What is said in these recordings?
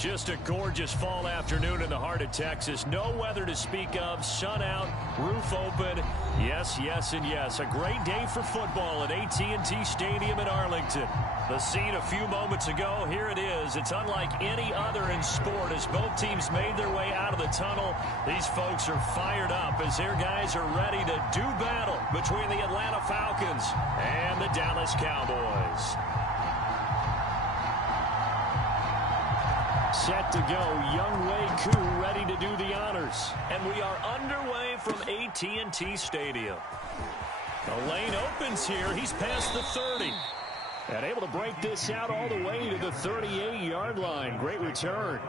Just a gorgeous fall afternoon in the heart of Texas. No weather to speak of. Sun out, roof open. Yes, yes, and yes. A great day for football at AT&T Stadium in Arlington. The scene a few moments ago, here it is. It's unlike any other in sport as both teams made their way out of the tunnel. These folks are fired up as their guys are ready to do battle between the Atlanta Falcons and the Dallas Cowboys. Set to go, Young Wei Koo ready to do the honors. And we are underway from AT&T Stadium. The lane opens here. He's past the 30. And able to break this out all the way to the 38-yard line. Great return.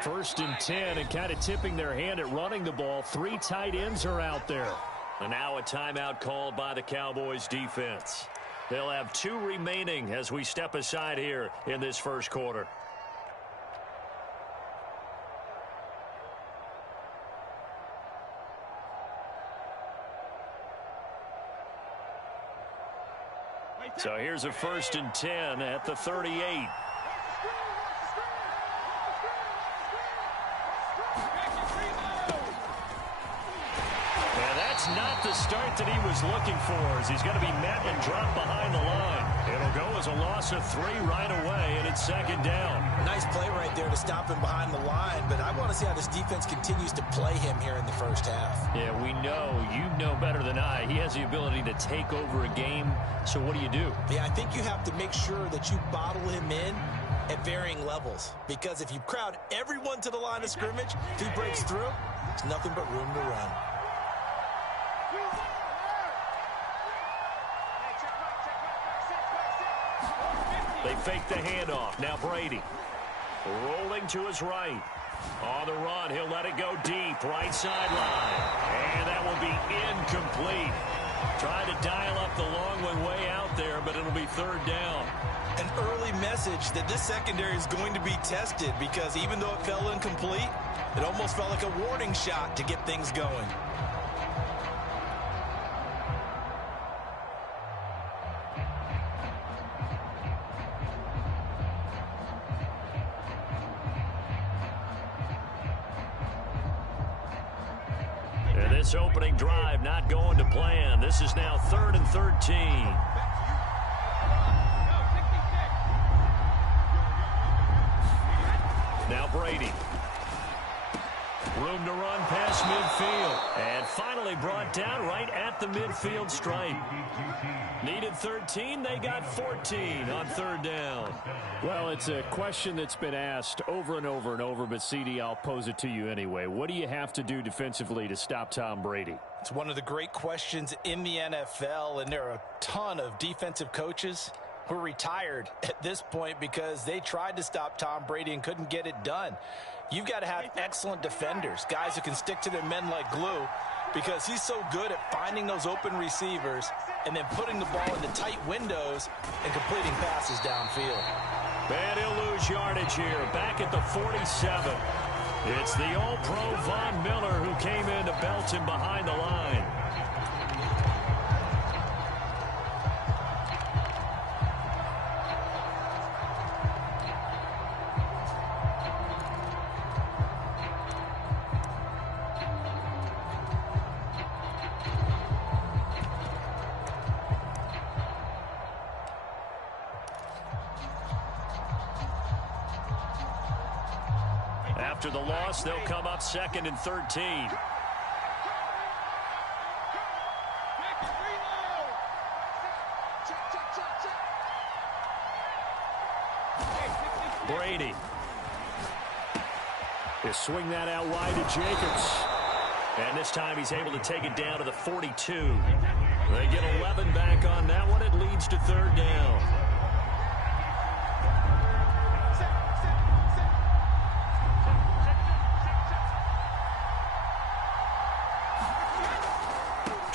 First and 10, and kind of tipping their hand at running the ball. 3 tight ends are out there. And now a timeout called by the Cowboys defense. They'll have 2 remaining as we step aside here in this first quarter. So here's a first and 10 at the 38. Not the start that he was looking for as he's going to be met and dropped behind the line. It'll go as a loss of 3 right away, and it's second down. Nice play right there to stop him behind the line, but I want to see how this defense continues to play him here in the first half. Yeah, we know. You know better than I. He has the ability to take over a game, so what do you do? Yeah, I think you have to make sure that you bottle him in at varying levels, because if you crowd everyone to the line of scrimmage, if he breaks through, there's nothing but room to run. They fake the handoff. Now Brady rolling to his right. On the run, he'll let it go deep. Right sideline. And that will be incomplete. Trying to dial up the long one way out there, but it'll be third down. An early message that this secondary is going to be tested because even though it fell incomplete, it almost felt like a warning shot to get things going. This opening drive not going to plan. This is now 3rd and 13. Now Brady. Room to run past midfield. And finally brought down right at the midfield stripe. Needed 13. They got 14 on 3rd down. Well, it's a question that's been asked over and over and over, but CD, I'll pose it to you anyway. What do you have to do defensively to stop Tom Brady? It's one of the great questions in the NFL, and there are a ton of defensive coaches who are retired at this point because they tried to stop Tom Brady and couldn't get it done. You've got to have excellent defenders, guys who can stick to their men like glue, because he's so good at finding those open receivers and then putting the ball into tight windows and completing passes downfield. And he'll lose yardage here, back at the 47. It's the All-Pro Von Miller who came in to belt him behind the line. After the loss, they'll come up 2nd and 13. Brady. He'll swing that out wide to Jacobs. And this time he's able to take it down to the 42. They get 11 back on that one. It leads to 3rd down.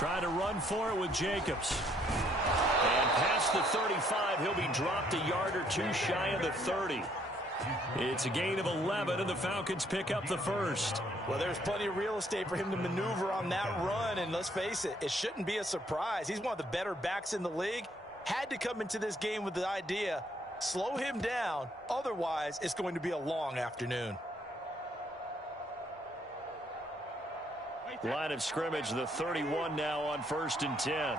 Trying to run for it with Jacobs. And past the 35, he'll be dropped a yard or two shy of the 30. It's a gain of 11, and the Falcons pick up the first. Well, there's plenty of real estate for him to maneuver on that run, and let's face it, it shouldn't be a surprise. He's one of the better backs in the league. Had to come into this game with the idea, slow him down, otherwise it's going to be a long afternoon. Line of scrimmage, the 31 now on 1st and 10.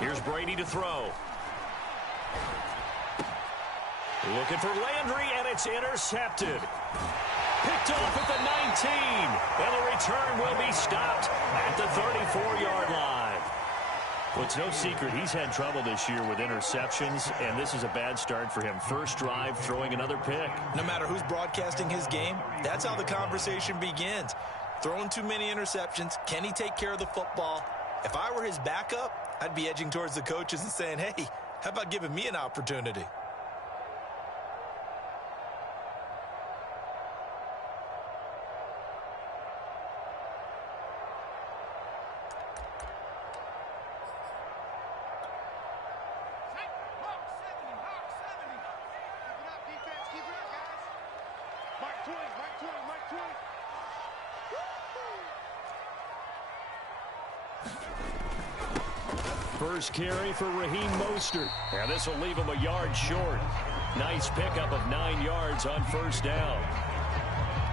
Here's Brady to throw. Looking for Landry, and it's intercepted. Picked off at the 19. And the return will be stopped at the 34-yard line. Well, it's no secret he's had trouble this year with interceptions, and this is a bad start for him. First drive, throwing another pick. No matter who's broadcasting his game, that's how the conversation begins. Throwing too many interceptions, can he take care of the football? If I were his backup, I'd be edging towards the coaches and saying, hey, how about giving me an opportunity? First carry for Raheem Mostert. And this will leave him a yard short. Nice pickup of 9 yards on first down.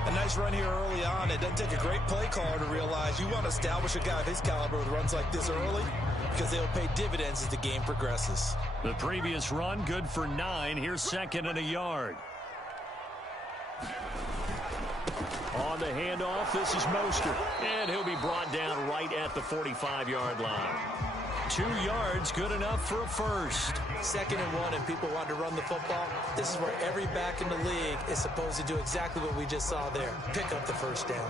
A nice run here early on. It doesn't take a great play caller to realize you want to establish a guy of his caliber with runs like this early because they'll pay dividends as the game progresses. The previous run, good for 9. Here's 2nd and a yard. On the handoff, this is Mostert. And he'll be brought down right at the 45-yard line. 2 yards, good enough for a first. 2nd and 1, and people want to run the football. This is where every back in the league is supposed to do exactly what we just saw there. Pick up the first down.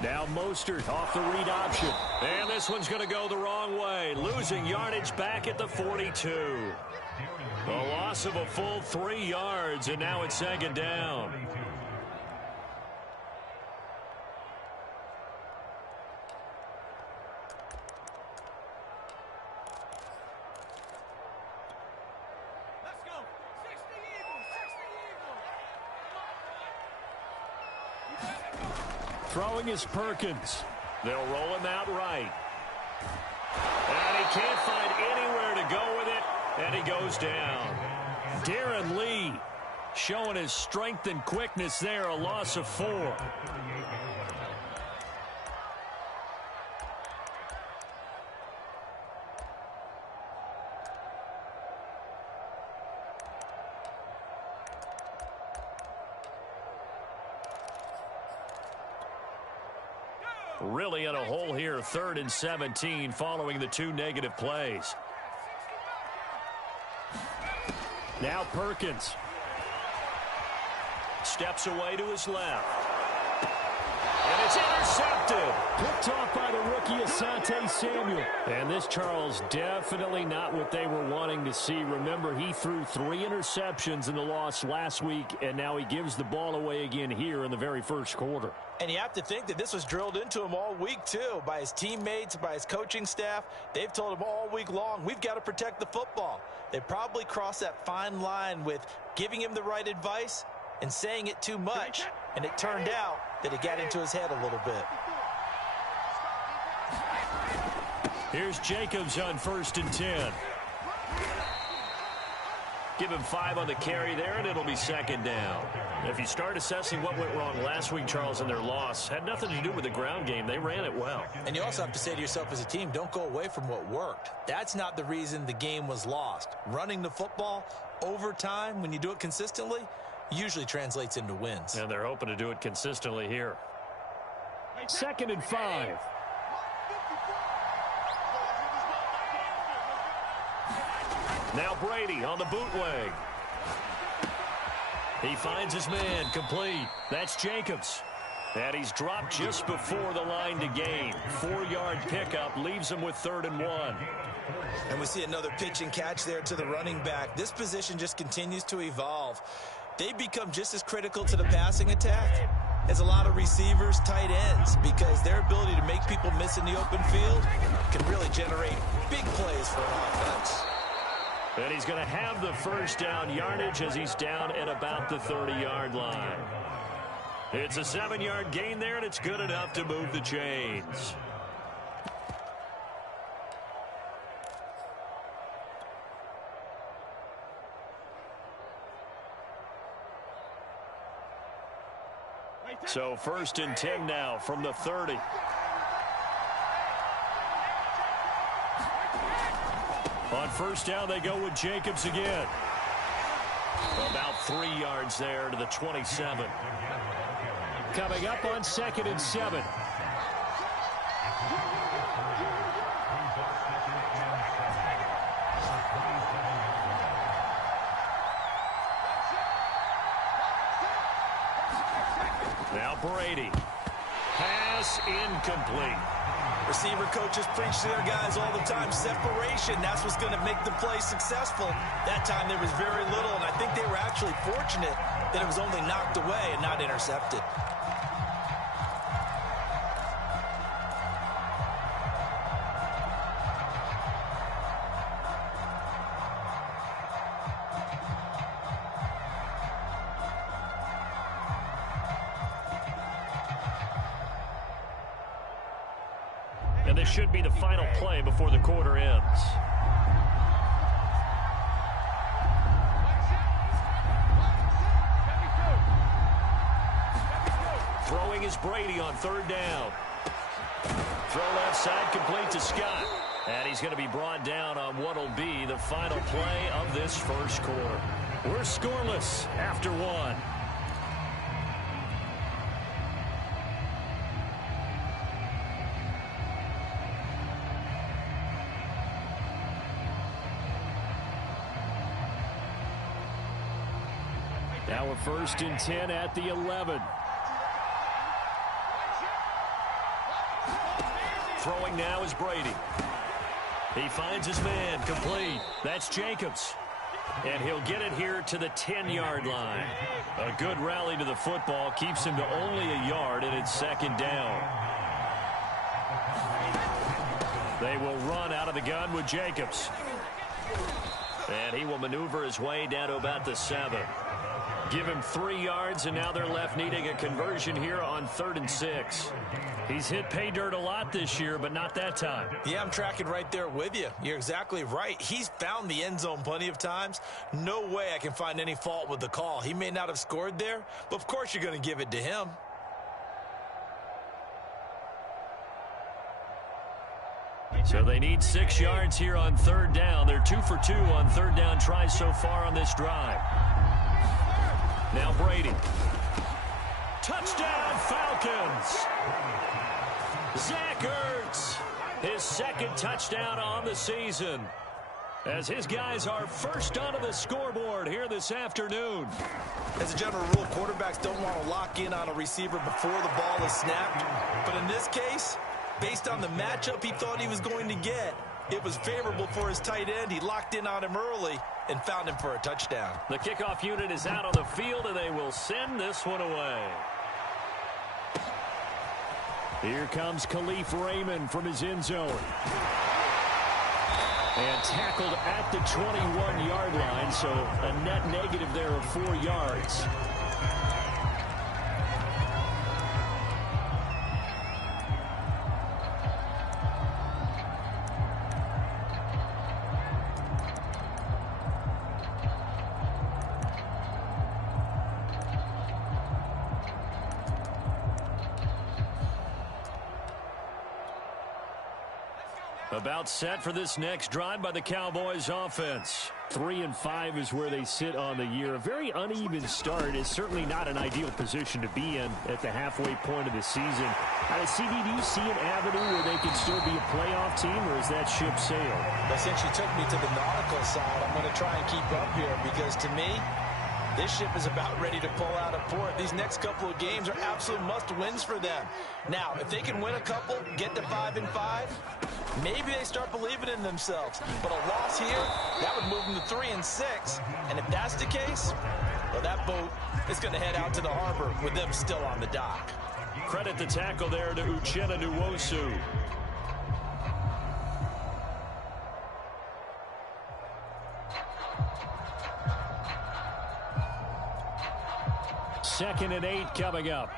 Now Mostert off the read option. And this one's going to go the wrong way. Losing yardage back at the 42. A loss of a full 3 yards, and now it's 2nd down. Throwing is Perkins. They'll roll him out right. And he can't find anywhere to go with it, and he goes down. Darren Lee showing his strength and quickness there, a loss of 4. Really in a hole here, 3rd and 17 following the 2 negative plays. Now Perkins. Steps away to his left. And And it's intercepted. Picked off by the rookie Asante Samuel. And this, Charles, definitely not what they were wanting to see. Remember, he threw 3 interceptions in the loss last week, and now he gives the ball away again here in the very first quarter. And you have to think that this was drilled into him all week, too, by his teammates, by his coaching staff. They've told him all week long, we've got to protect the football. They probably crossed that fine line with giving him the right advice and saying it too much, and it turned out that it got into his head a little bit. Here's Jacobs on 1st and 10. Give him 5 on the carry there, and it'll be 2nd down. If you start assessing what went wrong last week, Charles, in their loss, had nothing to do with the ground game. They ran it well. And you also have to say to yourself as a team, don't go away from what worked. That's not the reason the game was lost. Running the football over time, when you do it consistently, usually translates into wins. And they're hoping to do it consistently here. 2nd and 5. Now Brady on the bootleg. He finds his man, complete. That's Jacobs. And he's dropped just before the line to gain. 4-yard pickup leaves him with 3rd and 1. And we see another pitch and catch there to the running back. This position just continues to evolve. They become just as critical to the passing attack as a lot of receivers, tight ends, because their ability to make people miss in the open field can really generate big plays for an offense. And he's going to have the 1st down yardage as he's down at about the 30-yard line. It's a 7-yard gain there, and it's good enough to move the chains. So 1st and 10 now from the 30. On 1st down, they go with Jacobs again. About 3 yards there to the 27. Coming up on 2nd and 7. Now Brady. Pass incomplete. Receiver coaches preach to their guys all the time. Separation, that's what's going to make the play successful. That time there was very little, and I think they were actually fortunate that it was only knocked away and not intercepted. And this should be the final play before the quarter ends. Throwing is Brady on 3rd down. Throw left side complete to Scott. And he's going to be brought down on what will be the final play of this first quarter. We're scoreless after 1. Now a 1st and 10 at the 11. Throwing now is Brady. He finds his man, complete. That's Jacobs. And he'll get it here to the 10-yard line. A good rally to the football keeps him to only a yard, and it's 2nd down. They will run out of the gun with Jacobs. And he will maneuver his way down to about the 7. Give him 3 yards, and now they're left needing a conversion here on 3rd and 6. He's hit pay dirt a lot this year, but not that time. Yeah, I'm tracking right there with you. You're exactly right. He's found the end zone plenty of times. No way I can find any fault with the call. He may not have scored there, but of course you're going to give it to him. So they need 6 yards here on 3rd down. They're 2 for 2 on 3rd down tries so far on this drive. Now Brady. Touchdown, Falcons. Zach Ertz, his 2nd touchdown on the season. as his guys are first onto the scoreboard here this afternoon. As a general rule, quarterbacks don't want to lock in on a receiver before the ball is snapped. But in this case, based on the matchup he thought he was going to get, it was favorable for his tight end. He locked in on him early and found him for a touchdown. The kickoff unit is out on the field, and they will send this one away. Here comes Khalif Raymond from his end zone. And tackled at the 21-yard line, so a net negative there of 4 yards. About set for this next drive by the Cowboys offense. 3-5 is where they sit on the year. A very uneven start is certainly not an ideal position to be in at the halfway point of the season. Out of CD, do you see an avenue where they can still be a playoff team, or is that ship sailed? But since you took me to the nautical side, I'm going to try and keep up here because to me, this ship is about ready to pull out of port. These next couple of games are absolute must-wins for them. Now, if they can win a couple, get to 5-5, maybe they start believing in themselves. But a loss here, that would move them to 3-6. And if that's the case, well, that boat is going to head out to the harbor with them still on the dock. Credit the tackle there to Uchenna Nwosu. Second and 8 coming up.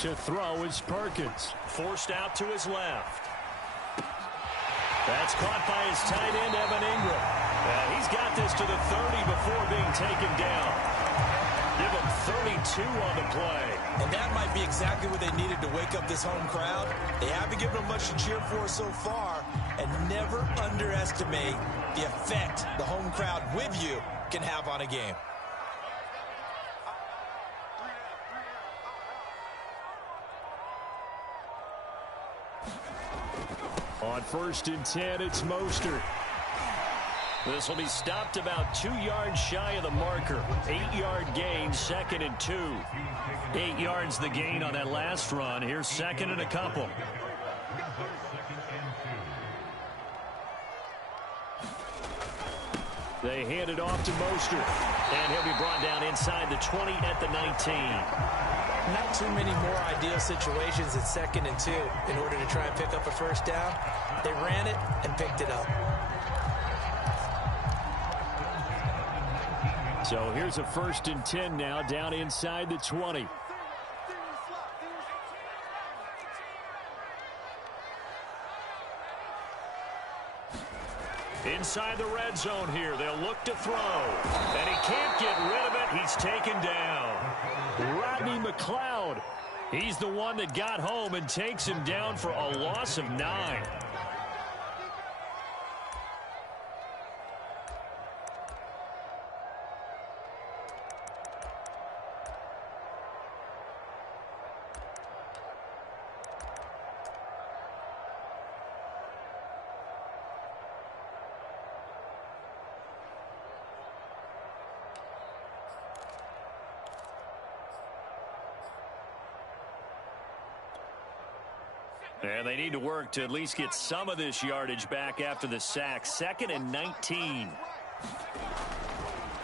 To throw is Perkins. Forced out to his left. That's caught by his tight end, Evan Ingram. He's got this to the 30 before being taken down. Give him 32 on the play. And that might be exactly what they needed to wake up this home crowd. They haven't given them much to cheer for so far. And never underestimate the effect the home crowd with you can have on a game. On 1st and 10, it's Mostert. This will be stopped about 2 yards shy of the marker. 8-yard gain, 2nd and 2. 8 yards the gain on that last run. Here's 2nd and a couple. They hand it off to Mostert. And he'll be brought down inside the 20 at the 19. Not too many more ideal situations at 2nd and 2 in order to try and pick up a first down. They ran it and picked it up. So here's a 1st and 10 now down inside the 20. Inside the red zone here, they'll look to throw. And he can't get rid of it. He's taken down. Rodney McLeod. He's the one that got home and takes him down for a loss of 9. And they need to work to at least get some of this yardage back after the sack. 2nd and 19.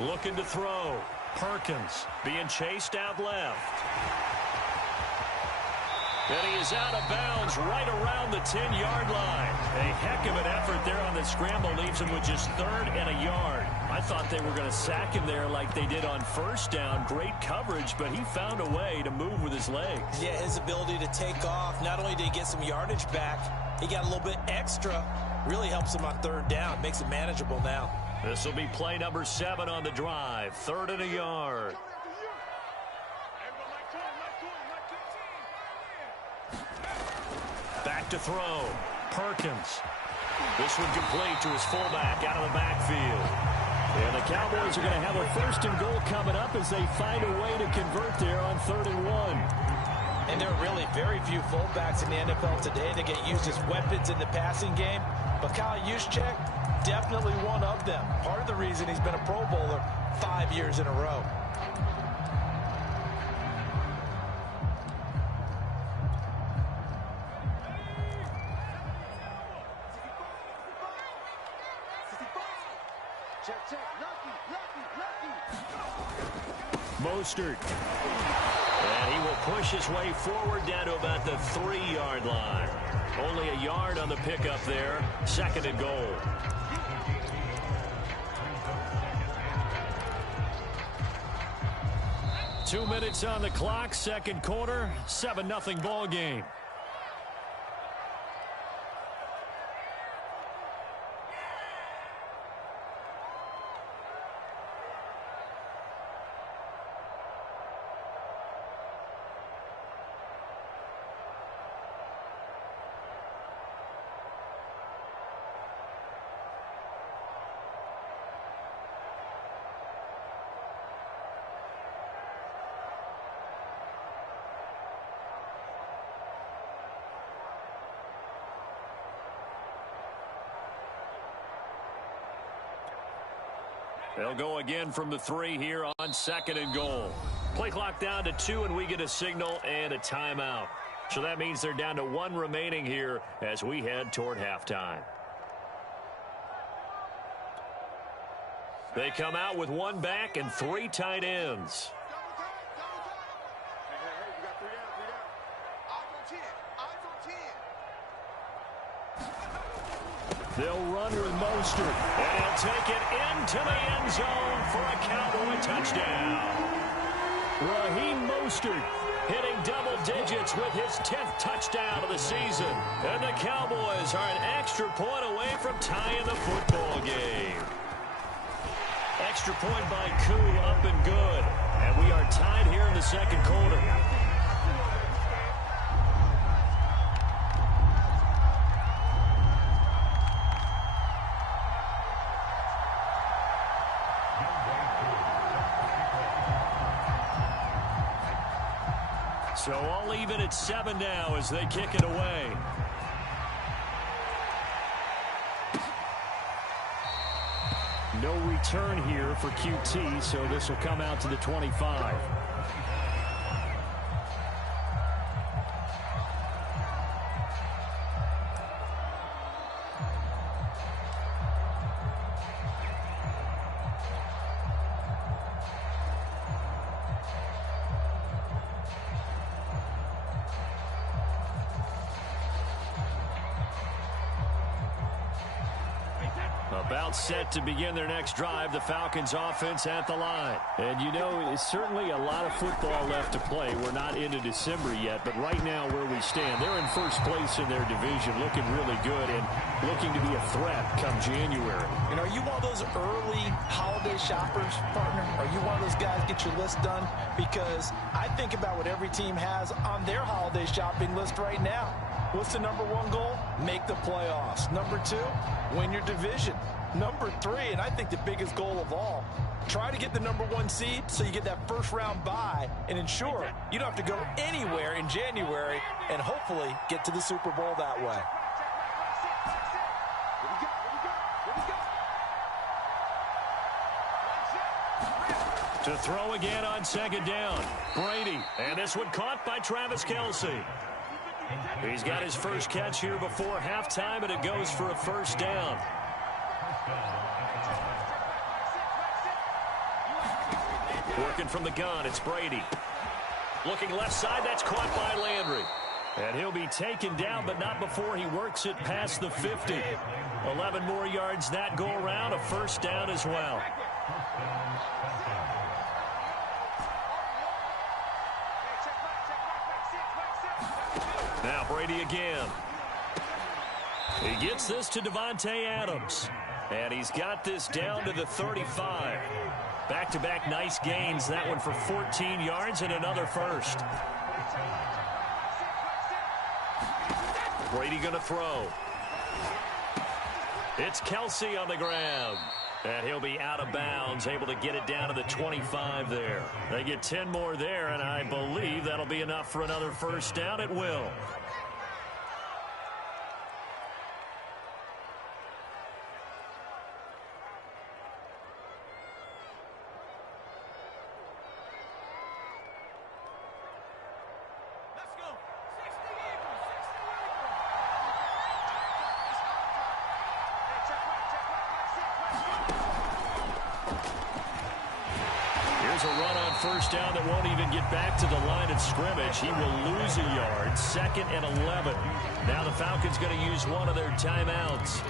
Looking to throw. Perkins being chased out left. And he is out of bounds right around the 10-yard line. A heck of an effort there on the scramble. Leaves him with just 3rd and a yard. I thought they were going to sack him there like they did on 1st down. Great coverage, but he found a way to move with his legs. Yeah, his ability to take off. Not only did he get some yardage back, he got a little bit extra. Really helps him on 3rd down. Makes it manageable now. This will be play number 7 on the drive. 3rd and a yard. Back to throw. Perkins. This one complete to his fullback out of the backfield. And the Cowboys are going to have a 1st and goal coming up as they find a way to convert there on 3rd and 1. And there are really very few fullbacks in the NFL today that get used as weapons in the passing game. But Kyle Juszczyk, definitely one of them. Part of the reason he's been a Pro Bowler 5 years in a row. Mostert. And he will push his way forward down to about the 3-yard line. Only a yard on the pickup there. 2nd and goal. Two minutes on the clock. Second quarter. 7-0 ball game. They'll go again from the 3 here on 2nd and goal. Play clock down to 2, and we get a signal and a timeout. So that means they're down to 1 remaining here as we head toward halftime. They come out with 1 back and 3 tight ends. They'll run with Mostert, and he'll take it into the end zone for a Cowboy touchdown. Raheem Mostert hitting double digits with his 10th touchdown of the season. And the Cowboys are an extra point away from tying the football game. Extra point by Koo, up and good. And we are tied here in the second quarter. So all even at 7 now as they kick it away. No return here for QT, so this will come out to the 25. About set to begin their next drive, the Falcons offense at the line. And you know, it's certainly a lot of football left to play. We're not into December yet, but right now where we stand, they're in first place in their division, looking really good and looking to be a threat come January. You know, are you one of those early holiday shoppers, partner? Are you one of those guys get your list done? Because I think about what every team has on their holiday shopping list right now. What's the number 1 goal? Make the playoffs. Number 2, win your division. Number 3, and I think the biggest goal of all, try to get the number 1 seed so you get that first round bye and ensure you don't have to go anywhere in January and hopefully get to the Super Bowl that way. To throw again on 2nd down. Brady, and this one caught by Travis Kelce. He's got his first catch here before halftime, and it goes for a first down. Working from the gun, it's Brady. Looking left side, that's caught by Landry. And he'll be taken down, but not before he works it past the 50. 11 more yards that go around, a first down as well. Now Brady again. He gets this to Devontae Adams. And he's got this down to the 35. Back-to-back nice gains. That one for 14 yards and another first. Brady going to throw. It's Kelce on the ground. And he'll be out of bounds, able to get it down to the 25 there. They get 10 more there, and I believe that'll be enough for another first down. It will. Here's a run on first down that won't even get back to the line of scrimmage. He will lose a yard. 2nd and 11. Now the Falcons going to use one of their timeouts,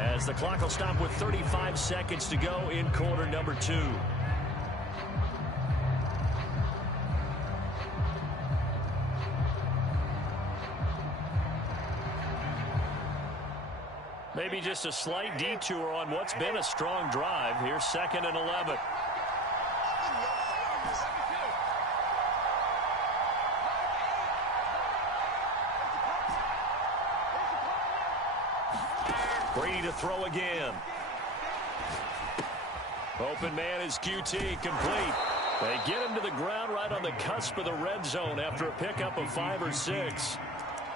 as the clock will stop with 35 seconds to go in quarter number 2. Maybe just a slight detour on what's been a strong drive. Here's 2nd and 11. Brady to throw again. Open man is QT, complete. They get him to the ground right on the cusp of the red zone after a pickup of 5 or 6.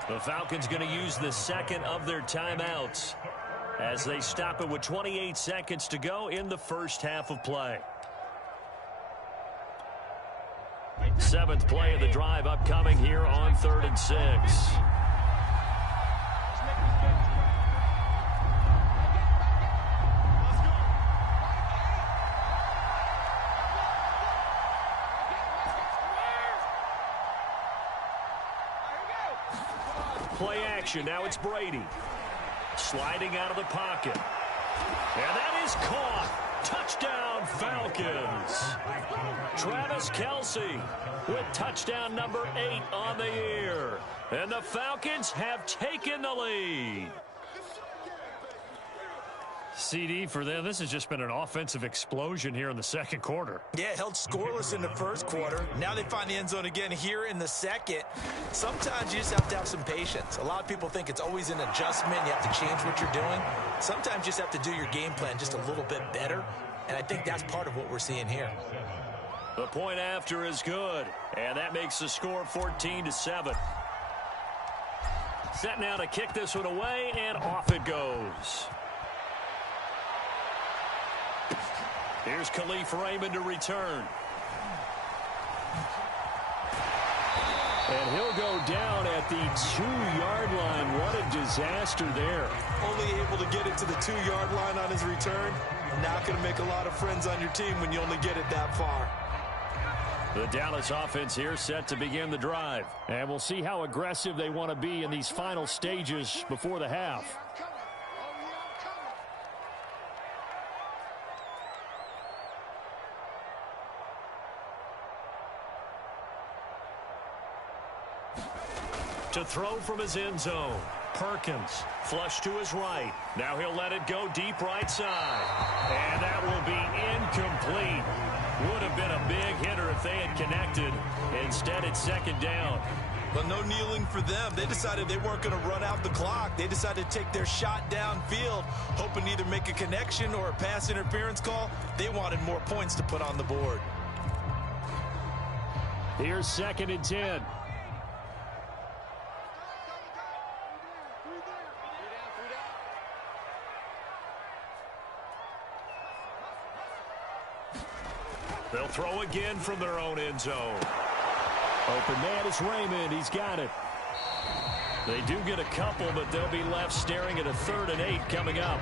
The Falcons going to use the 2nd of their timeouts as they stop it with 28 seconds to go in the first half of play. 7th play of the drive upcoming here on 3rd and 6. Play action. Now it's Brady. Sliding out of the pocket. And that is caught. Touchdown, Falcons. Travis Kelce with touchdown number 8 on the year. And the Falcons have taken the lead. CD, for them, this has just been an offensive explosion here in the second quarter. Yeah, held scoreless in the first quarter. Now they find the end zone again here in the second. Sometimes you just have to have some patience. A lot of people think it's always an adjustment. You have to change what you're doing. Sometimes you just have to do your game plan just a little bit better. And I think that's part of what we're seeing here. The point after is good. And that makes the score 14-7. Set now to kick this one away, and off it goes. Here's Khalif Raymond to return. And he'll go down at the 2-yard line. What a disaster there. Only able to get it to the 2-yard line on his return. Not going to make a lot of friends on your team when you only get it that far. The Dallas offense here set to begin the drive. And we'll see how aggressive they want to be in these final stages before the half. To throw from his end zone. Perkins, flush to his right. Now he'll let it go deep right side. And that will be incomplete. Would have been a big hitter if they had connected. Instead, it's 2nd down. But no kneeling for them. They decided they weren't going to run out the clock. They decided to take their shot downfield, hoping to either make a connection or a pass interference call. They wanted more points to put on the board. Here's 2nd and 10. They'll throw again from their own end zone. Open man is Raymond. He's got it. They do get a couple, but they'll be left staring at a 3rd and 8 coming up.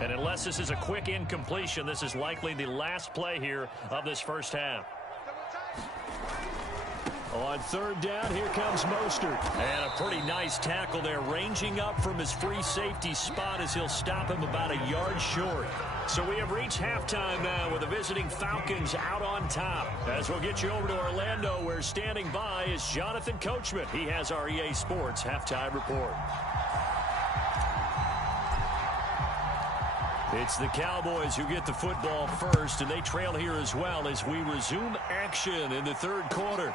And unless this is a quick incompletion, this is likely the last play here of this first half. On third down, here comes Mostert. And a pretty nice tackle there, ranging up from his free safety spot as he'll stop him about a yard short. So we have reached halftime now with the visiting Falcons out on top. As we'll get you over to Orlando, where standing by is Jonathan Coachman. He has our EA Sports halftime report. It's the Cowboys who get the football first, and they trail here as well as we resume action in the third quarter.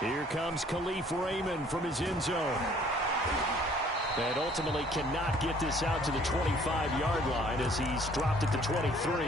Here comes Khalif Raymond from his end zone. And ultimately cannot get this out to the 25-yard line as he's dropped at the 23.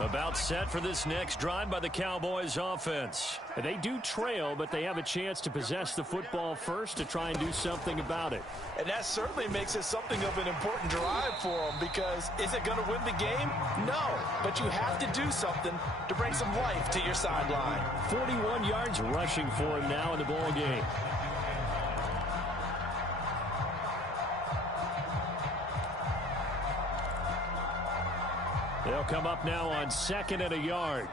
About set for this next drive by the Cowboys offense. And they do trail, but they have a chance to possess the football first to try and do something about it. And that certainly makes it something of an important drive for them, because is it going to win the game? No, but you have to do something to bring some life to your sideline. 41 yards rushing for him now in the ball game. They'll come up now on 2nd and a yard.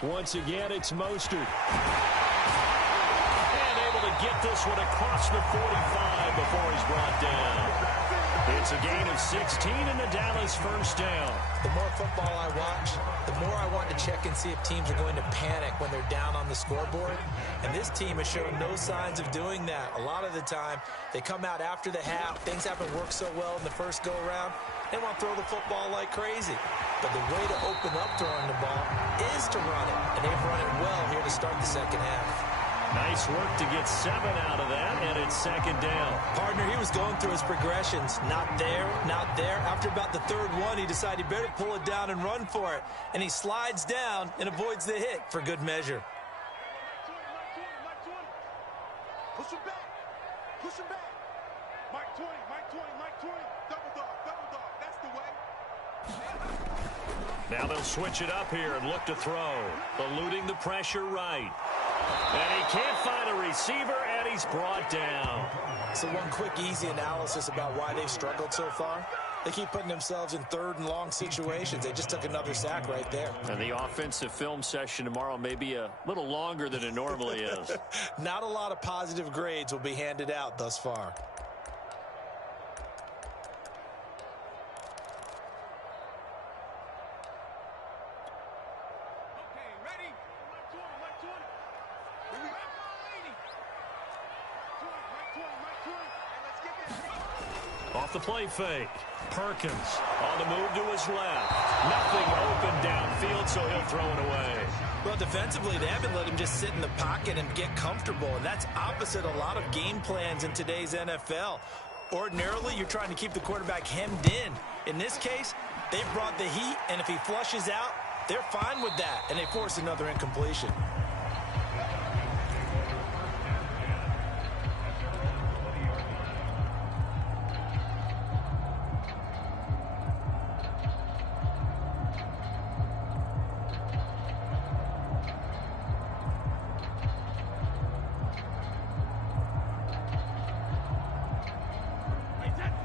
Once again, it's Mostert. And able to get this one across the 45 before he's brought down. It's a gain of 16 and the Dallas first down. The more football I watch, the more I want to check and see if teams are going to panic when they're down on the scoreboard. And this team has shown no signs of doing that. A lot of the time, they come out after the half. Things haven't worked so well in the first go-around. They want to throw the football like crazy. But the way to open up throwing the ball is to run it. And they've run it well here to start the second half. Nice work to get 7 out of that, and it's 2nd down. Partner, he was going through his progressions. Not there, not there. After about the third one, he decided he better pull it down and run for it. And he slides down and avoids the hit for good measure. Push him back. Push him back. Mike 20, Mike 20, Mike 20. Double dog, that's the way. Now they'll switch it up here and look to throw. Eluding the pressure right. And he can't find a receiver, and he's brought down. So one quick, easy analysis about why they've struggled so far. They keep putting themselves in third and long situations. They just took another sack right there. And the offensive film session tomorrow may be a little longer than it normally is. Not a lot of positive grades will be handed out thus far. Off the play fake. Perkins on the move to his left. Nothing open downfield, so he'll throw it away. Well, defensively, they haven't let him just sit in the pocket and get comfortable, and that's opposite a lot of game plans in today's NFL. Ordinarily, you're trying to keep the quarterback hemmed in. In this case, they've brought the heat, and if he flushes out, they're fine with that, and they force another incompletion.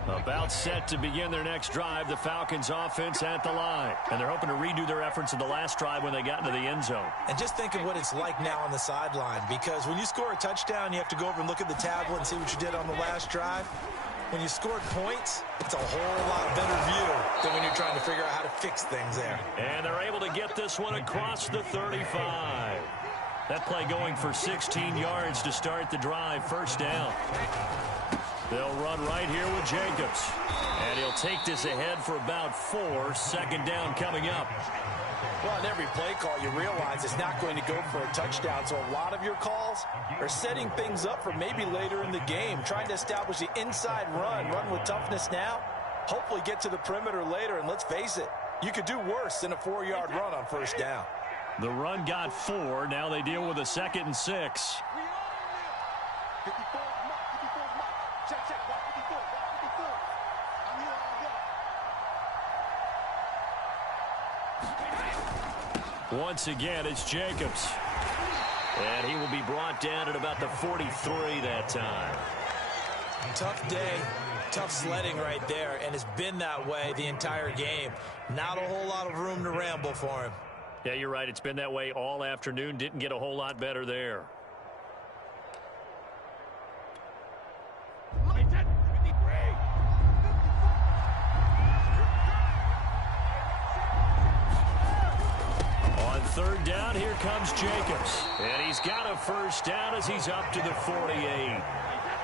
About set to begin their next drive, the Falcons offense at the line. And they're hoping to redo their efforts in the last drive when they got into the end zone. And just think of what it's like now on the sideline, because when you score a touchdown, you have to go over and look at the tablet and see what you did on the last drive. When you scored points, it's a whole lot better view than when you're trying to figure out how to fix things there. And they're able to get this one across the 35. That play going for 16 yards to start the drive, first down. They'll run right here with Jacobs. And he'll take this ahead for about 4. 2nd down coming up. Well, on every play call, you realize it's not going to go for a touchdown. So a lot of your calls are setting things up for maybe later in the game, trying to establish the inside run with toughness now, hopefully get to the perimeter later. And let's face it, you could do worse than a 4-yard run on first down. The run got 4. Now they deal with a 2nd and 6. 54 is Mike. 54 is Mike. Check, check. Watch 54. Watch 54. I'm here all day. Once again, it's Jacobs. And he will be brought down at about the 43 that time. Tough day, tough sledding right there, and it's been that way the entire game. Not a whole lot of room to ramble for him. Yeah, you're right. It's been that way all afternoon. Didn't get a whole lot better there. On third down, here comes Jacobs. And he's got a first down as he's up to the 48.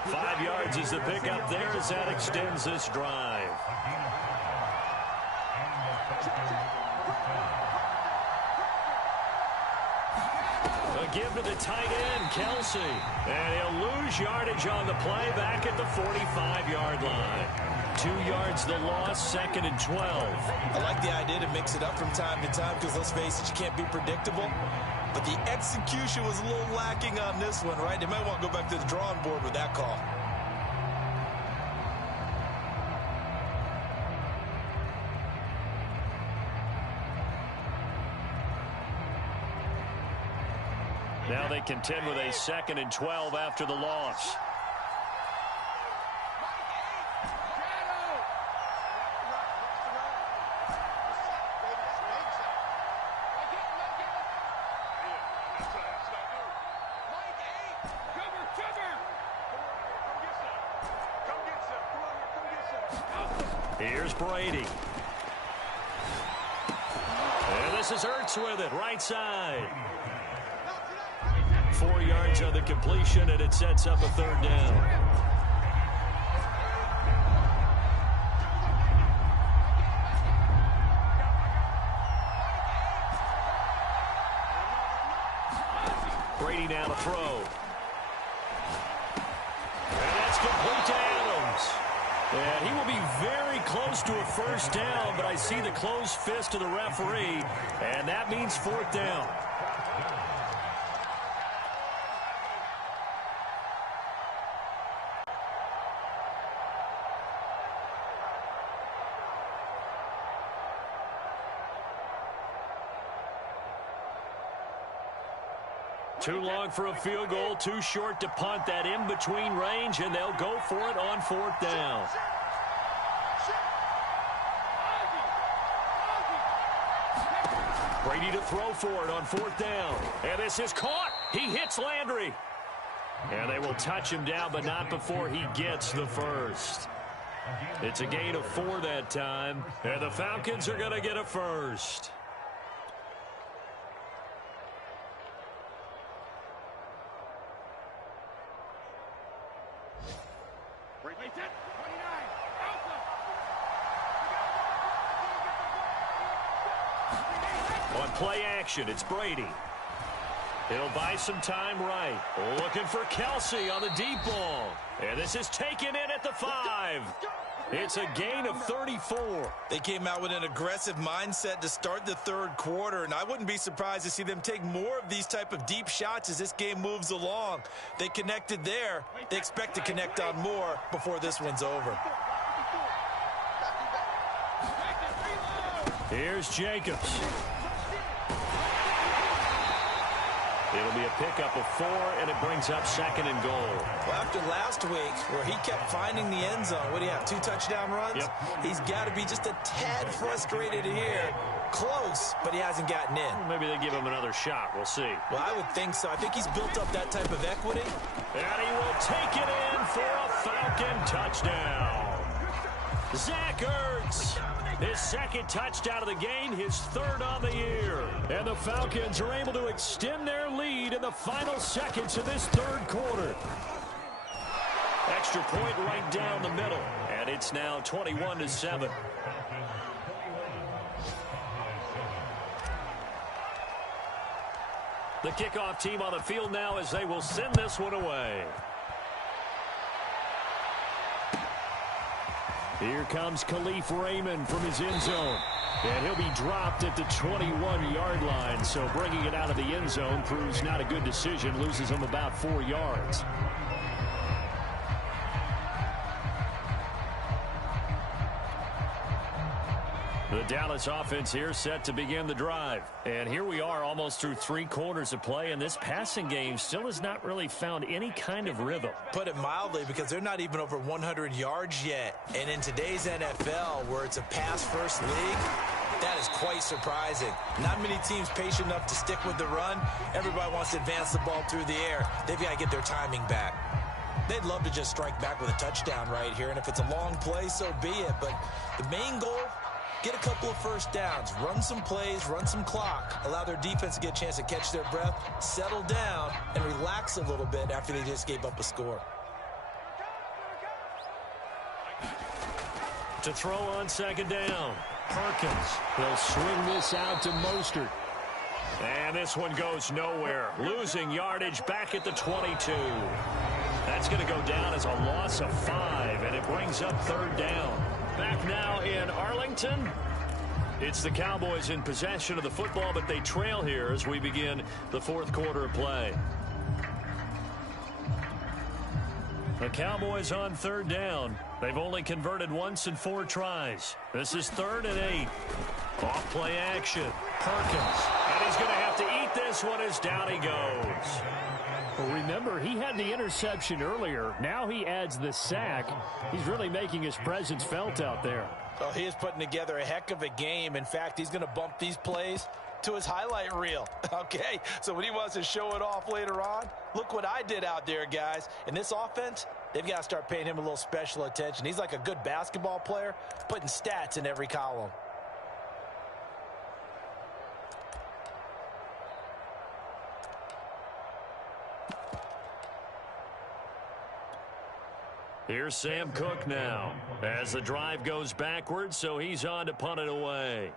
5 yards is the pickup there as that extends this drive. A give to the tight end, Kelsey. And he'll lose yardage on the play back at the 45-yard line. 2 yards the loss, 2nd and 12. I like the idea to mix it up from time to time because, let's face it, you can't be predictable. But the execution was a little lacking on this one, right? They might want to go back to the drawing board with that call. Now they contend with a 2nd and 12 after the loss. Here's Brady. And this is Ertz with it, right side. 4 yards on the completion, and it sets up a third down. Brady now to throw. And that's complete to Adams. And he will be very close to a first down, but I see the closed fist of the referee, and that means 4th down. Too long for a field goal, too short to punt. That in-between range, and they'll go for it on 4th down. Brady to throw for it on 4th down. And this is caught. He hits Landry. And they will touch him down, but not before he gets the first. It's a gain of 4 that time, and the Falcons are going to get a first. On play action, it's Brady. He'll buy some time right. Looking for Kelsey on the deep ball. And this is taken in at the 5. It's a gain of 34. They came out with an aggressive mindset to start the third quarter, and I wouldn't be surprised to see them take more of these type of deep shots as this game moves along. They connected there. They expect to connect on more before this one's over. Here's Jacobs. It'll be a pickup of 4, and it brings up 2nd and goal. Well, after last week, where he kept finding the end zone, what do you have, 2 touchdown runs? Yep. He's got to be just a tad frustrated here. Close, but he hasn't gotten in. Maybe they give him another shot. We'll see. Well, I would think so. I think he's built up that type of equity. And he will take it in for a Falcon touchdown. Zach Ertz. His 2nd touchdown of the game, his 3rd on the year. And the Falcons are able to extend their lead in the final seconds of this 3rd quarter. Extra point right down the middle. And it's now 21-7. The kickoff team on the field now as they will send this one away. Here comes Khalif Raymond from his end zone. And he'll be dropped at the 21-yard line. So bringing it out of the end zone proves not a good decision. Loses him about 4 yards. The Dallas offense here set to begin the drive. And here we are almost through 3 quarters of play, and this passing game still has not really found any kind of rhythm. Put it mildly, because they're not even over 100 yards yet. And in today's NFL, where it's a pass-first league, that is quite surprising. Not many teams patient enough to stick with the run. Everybody wants to advance the ball through the air. They've got to get their timing back. They'd love to just strike back with a touchdown right here, and if it's a long play, so be it. But the main goal, get a couple of first downs, run some plays, run some clock, allow their defense to get a chance to catch their breath, settle down, and relax a little bit after they just gave up a score. To throw on second down, Perkins. He'll swing this out to Mostert. And this one goes nowhere. Losing yardage back at the 22. That's going to go down as a loss of 5, and it brings up third down. Back now in Arlington. It's the Cowboys in possession of the football, but they trail here as we begin the 4th quarter of play. The Cowboys on third down. They've only converted once in 4 tries. This is 3rd and 8. Off play action. Perkins. And he's going to have to eat this one as down he goes. Well, remember, he had the interception earlier. Now he adds the sack. He's really making his presence felt out there. Oh, he is putting together a heck of a game. In fact, he's going to bump these plays to his highlight reel. Okay, so when he wants to show it off later on, look what I did out there, guys. In this offense, they've got to start paying him a little special attention. He's like a good basketball player, putting stats in every column. Here's Sam Cook now as the drive goes backwards, so he's on to punt it away.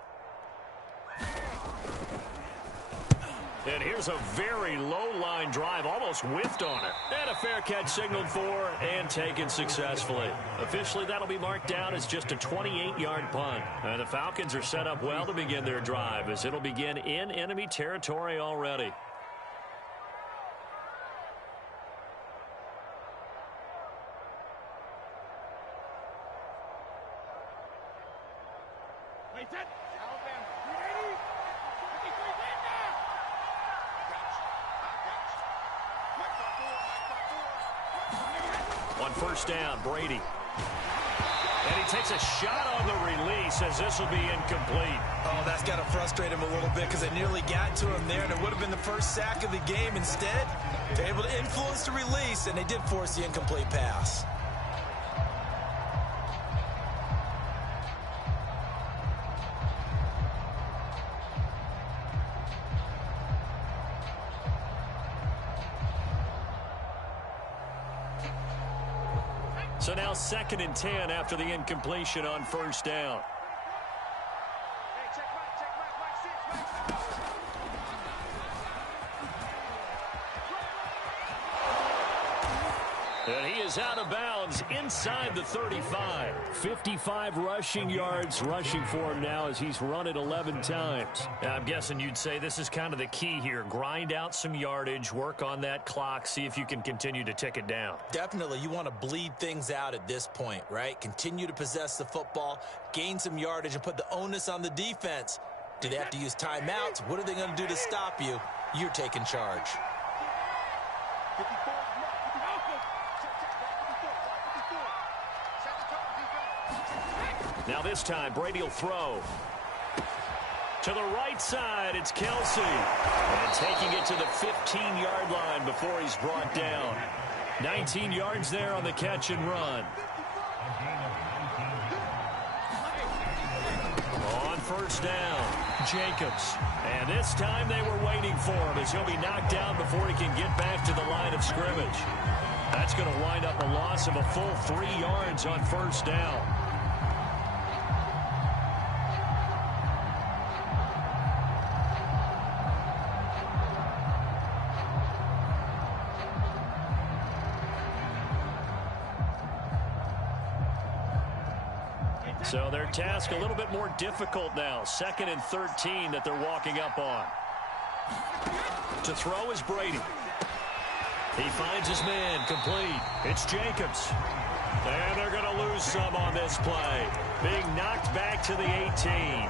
And here's a very low-line drive, almost whiffed on it. And a fair catch signaled for and taken successfully. Officially, that'll be marked down as just a 28-yard punt. And the Falcons are set up well to begin their drive, as it'll begin in enemy territory already. On first down, Brady. And he takes a shot on the release as this will be incomplete. Oh, that's got to frustrate him a little bit, because they nearly got to him there, and it would have been the first sack of the game. Instead, they're able to influence the release, and they did force the incomplete pass. So now 2nd and 10 after the incompletion on first down. And he is out of bounds inside the 35. 55 rushing yards rushing for him now as he's run it 11 times. I'm guessing you'd say this is kind of the key here. Grind out some yardage, work on that clock, see if you can continue to tick it down. Definitely, you want to bleed things out at this point, right? Continue to possess the football, gain some yardage, and put the onus on the defense. Do they have to use timeouts? What are they going to do to stop you? You're taking charge. Now this time, Brady will throw. To the right side, it's Kelsey. And taking it to the 15-yard line before he's brought down. 19 yards there on the catch and run. On first down, Jacobs. And this time they were waiting for him as he'll be knocked down before he can get back to the line of scrimmage. That's going to wind up a loss of a full 3 yards on first down. So their task a little bit more difficult now. 2nd and 13 that they're walking up on. To throw is Brady. He finds his man complete. It's Jacobs. And they're going to lose some on this play. Being knocked back to the 18.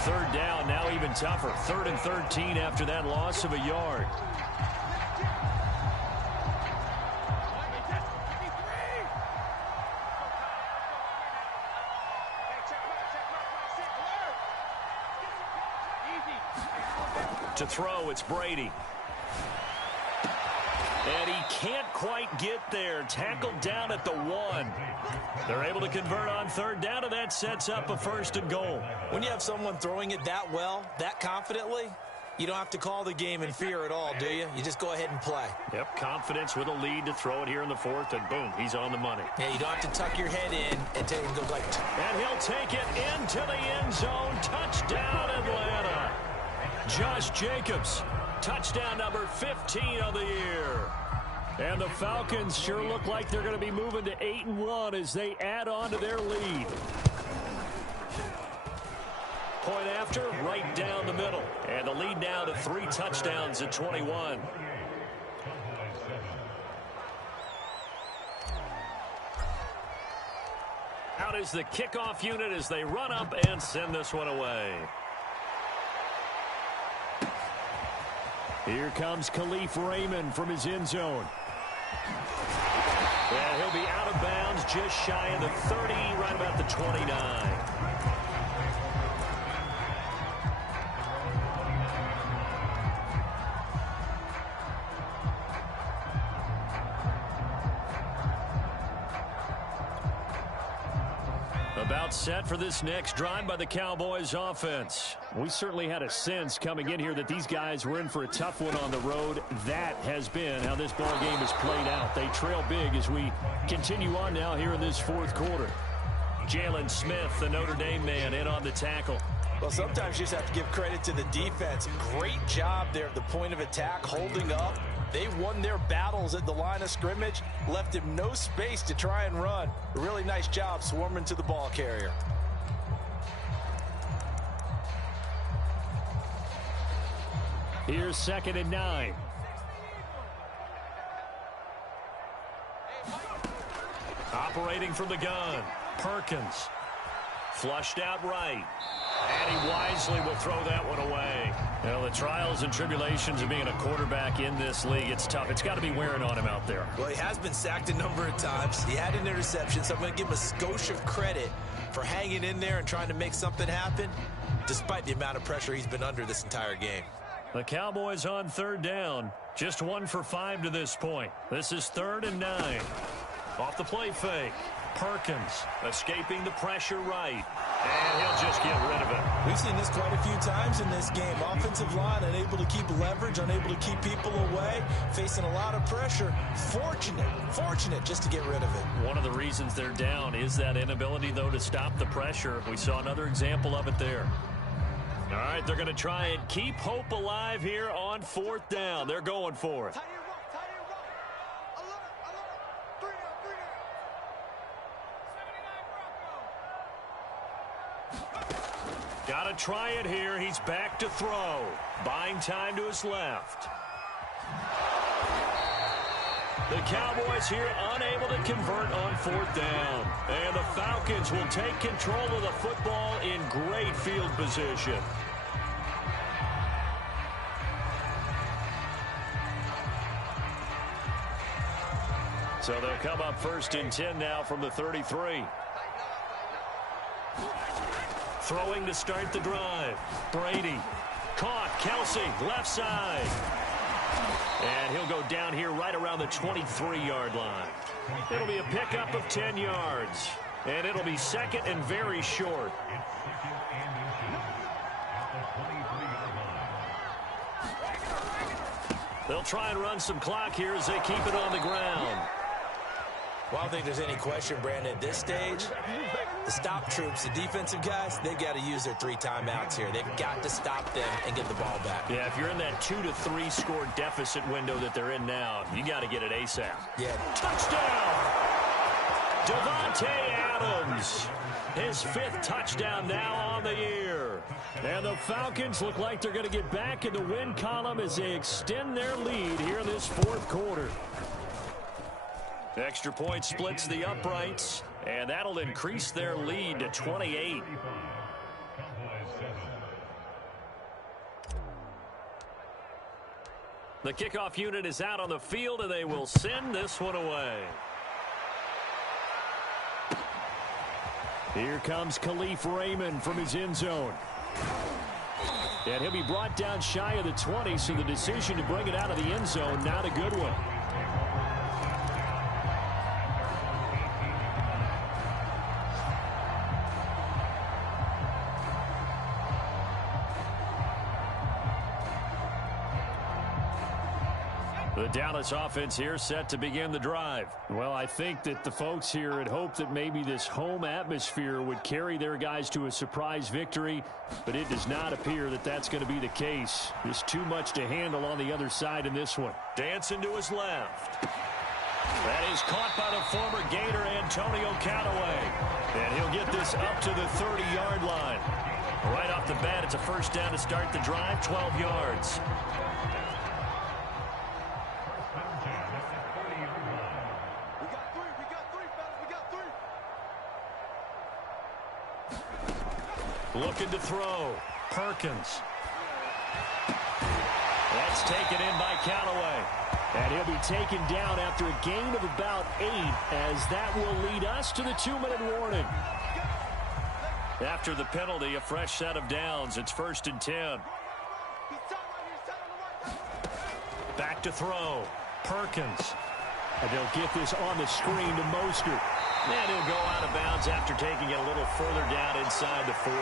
Third down, now even tougher. 3rd and 13 after that loss of a yard. To throw, it's Brady. And he can't quite get there. Tackled down at the 1. They're able to convert on 3rd down, and that sets up a 1st and goal. When you have someone throwing it that well, that confidently, you don't have to call the game in fear at all, do you? You just go ahead and play. Yep, confidence with a lead to throw it here in the 4th, and boom, he's on the money. Yeah, you don't have to tuck your head in and take and go like... And he'll take it into the end zone. Touchdown, Atlanta. Josh Jacobs, touchdown number 15 of the year. And the Falcons sure look like they're going to be moving to 8-1 as they add on to their lead. Point after, right down the middle. And the lead now to 3 touchdowns at 21. Out is the kickoff unit as they run up and send this one away. Here comes Khalif Raymond from his end zone. And he'll be out of bounds just shy of the 30, right about the 29. About set for this next drive by the Cowboys offense. We certainly had a sense coming in here that these guys were in for a tough one on the road. That has been how this ball game has played out. They trail big as we continue on now here in this 4th quarter. Jalen Smith, the Notre Dame man, in on the tackle. Well, sometimes you just have to give credit to the defense. Great job there at the point of attack, holding up. They won their battles at the line of scrimmage, left him no space to try and run. A really nice job swarming to the ball carrier. Here's 2nd and 9. Operating from the gun, Perkins. Flushed out right. And he wisely will throw that one away. Well, the trials and tribulations of being a quarterback in this league, it's tough. It's got to be wearing on him out there. Well, he has been sacked a number of times. He had an interception, so I'm going to give him a skosh of credit for hanging in there and trying to make something happen, despite the amount of pressure he's been under this entire game. The Cowboys on 3rd down. Just 1 for 5 to this point. This is 3rd and 9. Off the play fake. Perkins escaping the pressure right. And he'll just get rid of it. We've seen this quite a few times in this game. Offensive line unable to keep leverage, unable to keep people away, facing a lot of pressure. Fortunate just to get rid of it. One of the reasons they're down is that inability, though, to stop the pressure. We saw another example of it there. All right, they're going to try and keep hope alive here on 4th down. They're going for it. Got to try it here. He's back to throw. Buying time to his left. The Cowboys here unable to convert on 4th down. And the Falcons will take control of the football in great field position. So they'll come up 1st and 10 now from the 33. Throwing to start the drive. Brady. Caught. Kelsey. Left side. And he'll go down here right around the 23-yard line. It'll be a pickup of 10 yards. And it'll be 2nd and very short. They'll try and run some clock here as they keep it on the ground. Well, I don't think there's any question, Brandon, at this stage, the stop troops, the defensive guys, they've got to use their 3 timeouts here. They've got to stop them and get the ball back. Yeah, if you're in that 2 to 3 score deficit window that they're in now, you got to get it ASAP. Yeah. Touchdown! Devontae Adams. His 5th touchdown now on the year. And the Falcons look like they're going to get back in the win column as they extend their lead here in this 4th quarter. Extra point splits the uprights, and that'll increase their lead to 28. The kickoff unit is out on the field, and they will send this one away. Here comes Khalif Raymond from his end zone. And he'll be brought down shy of the 20, so the decision to bring it out of the end zone, not a good one. The Dallas offense here set to begin the drive. Well, I think that the folks here had hoped that maybe this home atmosphere would carry their guys to a surprise victory, but it does not appear that that's going to be the case. Just too much to handle on the other side in this one. Dancing to his left. That is caught by the former Gator Antonio Callaway. And he'll get this up to the 30-yard line. Right off the bat, it's a first down to start the drive, 12 yards. Looking to throw. Perkins. That's taken in by Callaway. And he'll be taken down after a gain of about 8, as that will lead us to the 2-minute warning. After the penalty, a fresh set of downs. It's 1st and 10. Back to throw. Perkins. And they'll get this on the screen to Mostert. And he'll go out of bounds after taking it a little further down inside the 40.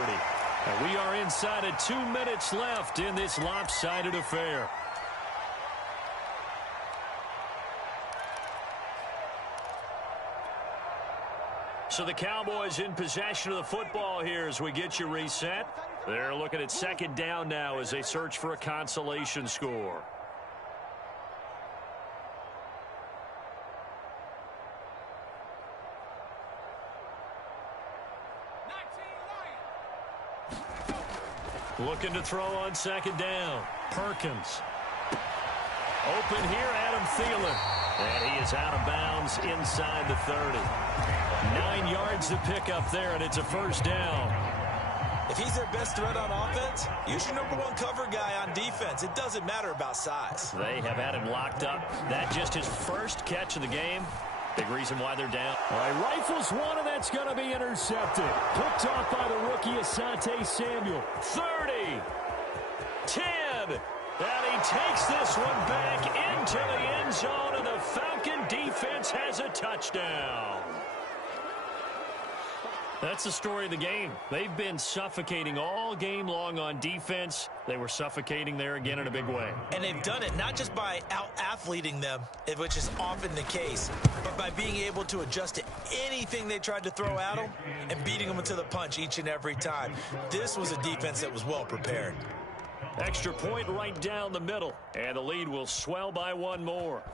And we are inside of 2 minutes left in this lopsided affair. So the Cowboys in possession of the football here as we get you reset. They're looking at 2nd down now as they search for a consolation score. Looking to throw on 2nd down. Perkins. Open here, Adam Thielen. And he is out of bounds inside the 30. 9 yards to pick up there, and it's a first down. If he's their best threat on offense, use your #1 cover guy on defense. It doesn't matter about size. They have had him locked up. That just his first catch of the game. Big reason why they're down. All right, rifles one, and that's going to be intercepted. Picked off by the rookie Asante Samuel. 30, 10, and he takes this one back into the end zone, and the Falcon defense has a touchdown. That's the story of the game. They've been suffocating all game long on defense. They were suffocating there again in a big way. And they've done it not just by out-athleting them, which is often the case, but by being able to adjust to anything they tried to throw at them and beating them into the punch each and every time. This was a defense that was well prepared. Extra point right down the middle, and the lead will swell by 1 more.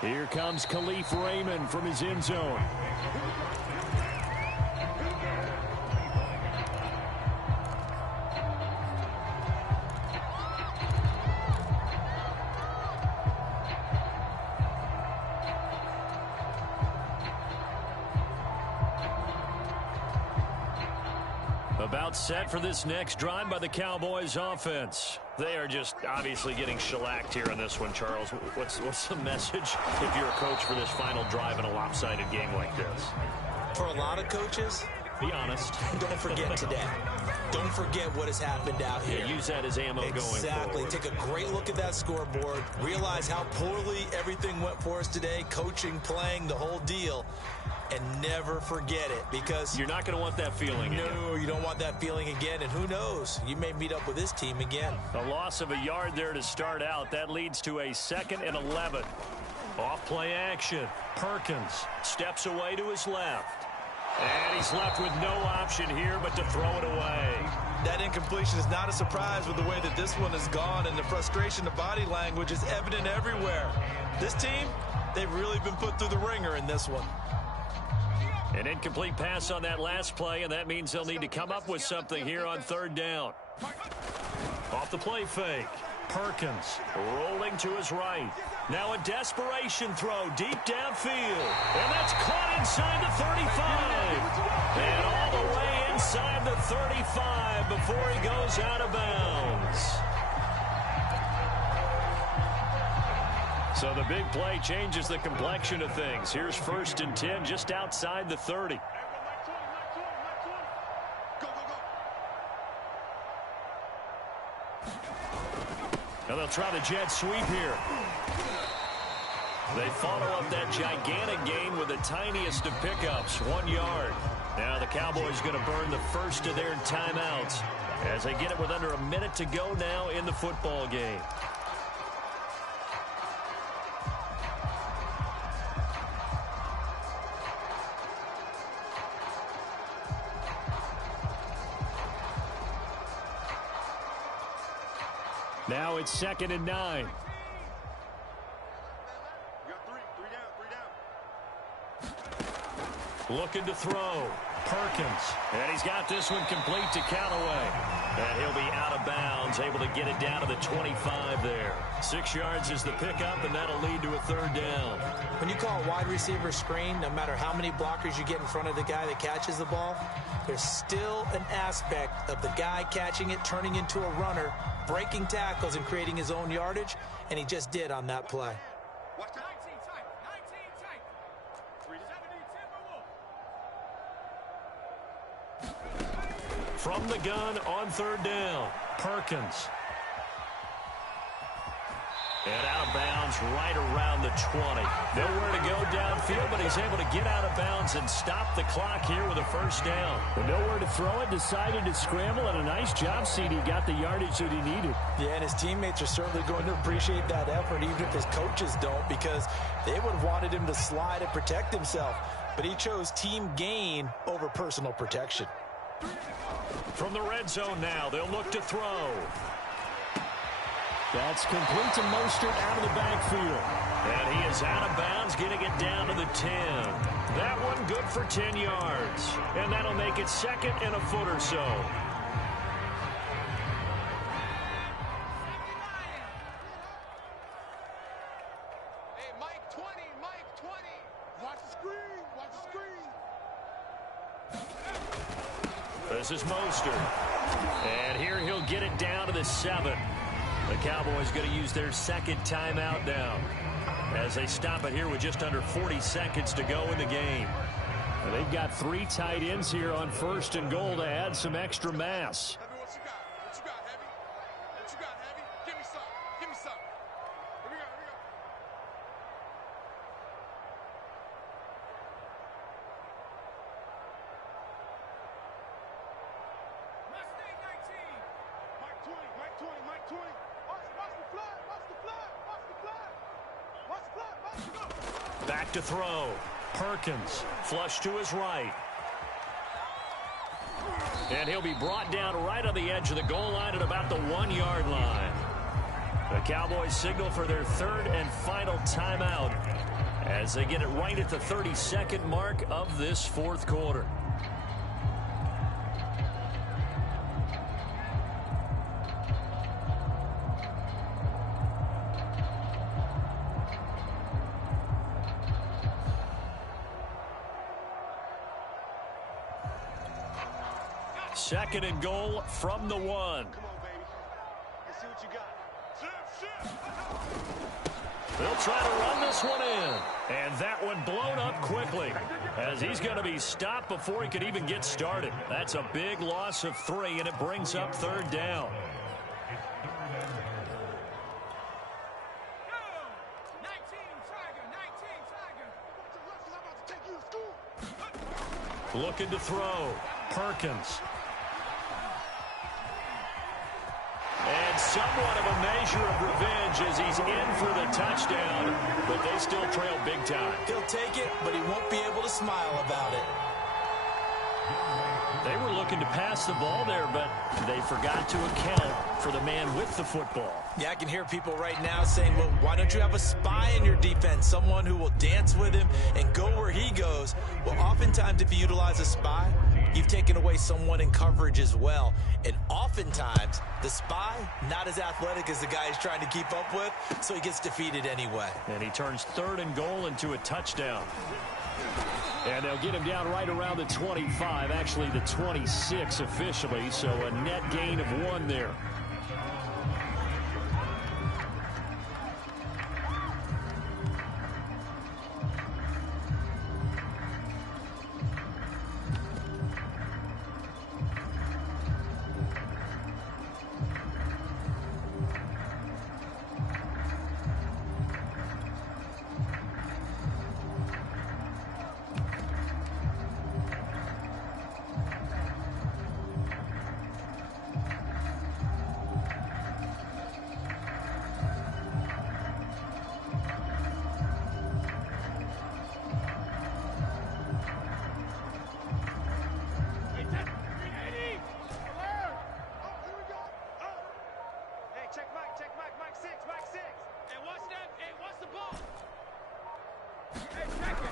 Here comes Khalif Raymond from his end zone. About set for this next drive by the Cowboys offense. They are just obviously getting shellacked here in this one, Charles. What's the message if you're a coach for this final drive in a lopsided game like this? For a lot of coaches, be honest. Don't forget today. Don't forget what has happened out here. Yeah, use that as ammo going forward. Exactly. Take a great look at that scoreboard. Realize how poorly everything went for us today. Coaching, playing, the whole deal. And never forget it, because you're not going to want that feeling again. No, you don't want that feeling again. And who knows? You may meet up with this team again. A loss of a yard there to start out. That leads to a 2nd and 11. Off play action. Perkins steps away to his left. And he's left with no option here but to throw it away. That incompletion is not a surprise with the way that this one has gone, and the frustration of body language is evident everywhere. This team, they've really been put through the ringer in this one. An incomplete pass on that last play, and that means they'll need to come up with something here on 3rd down. Off the play fake. Perkins rolling to his right. Now a desperation throw deep downfield. And that's caught inside the 35. And all the way inside the 35 before he goes out of bounds. So the big play changes the complexion of things. Here's 1st and 10 just outside the 30. Now they'll try the jet sweep here. They follow up that gigantic gain with the tiniest of pickups, 1 yard. Now the Cowboys going to burn the first of their timeouts as they get it with under a minute to go now in the football game. Now it's 2nd and 9. Looking to throw. Perkins. And he's got this one complete to Callaway. And he'll be out of bounds, able to get it down to the 25 there. 6 yards is the pickup, and that'll lead to a 3rd down. When you call a wide receiver screen, no matter how many blockers you get in front of the guy that catches the ball, there's still an aspect of the guy catching it, turning into a runner, breaking tackles and creating his own yardage, and he just did on that play. From the gun on 3rd down, Perkins. And out of bounds right around the 20. Nowhere to go downfield, but he's able to get out of bounds and stop the clock here with a 1st down. With nowhere to throw it, decided to scramble, and a nice job, CD. Got the yardage that he needed. Yeah, and his teammates are certainly going to appreciate that effort, even if his coaches don't, because they would have wanted him to slide and protect himself. But he chose team gain over personal protection. From the red zone now, they'll look to throw. That's complete to Mostert out of the backfield. And he is out of bounds, getting it down to the 10. That one good for 10 yards. And that'll make it 2nd and a foot or so. Hey, Mike 20, Mike 20. Watch the screen, watch the screen. This is Mostert. And here he'll get it down to the 7. The Cowboys going to use their 2nd timeout now as they stop it here with just under 40 seconds to go in the game. Well, they've got 3 tight ends here on 1st and goal to add some extra mass. Heavy, what you got? What you got, Heavy? What you got, Heavy? Give me some. Give me some. Here we go, here we go. Mustang 19. Mike 20, Mike 20, Mike 20. Watch the flag, watch the flag, watch the flag. Watch the flag, watch the flag. Back to throw. Perkins, flush to his right. And he'll be brought down right on the edge of the goal line at about the 1 yard line. The Cowboys signal for their 3rd and final timeout as they get it right at the 32nd mark of this 4th quarter. Second and goal from the 1. Come on, baby. Let's see what you got. They'll try to run this one in. And that one blown up quickly as he's going to be stopped before he could even get started. That's a big loss of 3, and it brings up 3rd down. Looking to throw. Perkins. And somewhat of a measure of revenge as he's in for the touchdown, but they still trail big time. He'll take it, but he won't be able to smile about it. They were looking to pass the ball there, but they forgot to account for the man with the football. Yeah, I can hear people right now saying, well, why don't you have a spy in your defense, someone who will dance with him and go where he goes? Well, oftentimes if you utilize a spy, you've taken away someone in coverage as well. And oftentimes, the spy, not as athletic as the guy he's trying to keep up with, so he gets defeated anyway. And he turns 3rd and goal into a touchdown. And they'll get him down right around the 25, actually the 26 officially, so a net gain of 1 there.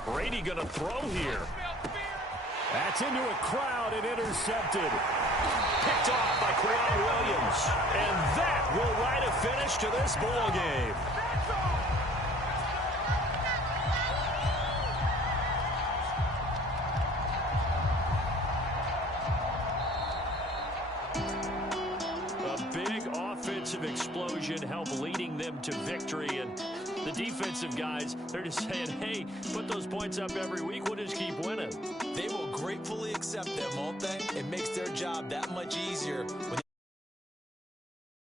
Brady going to throw here. That's into a crowd and intercepted. Picked off by Kwan Williams. And that will write a finish to this ball game. A big offensive explosion helped leading them to victory. And the defensive guys, they're just saying, hey, put those points up every week. We'll just keep winning. They will gratefully accept them, won't they? It makes their job that much easier.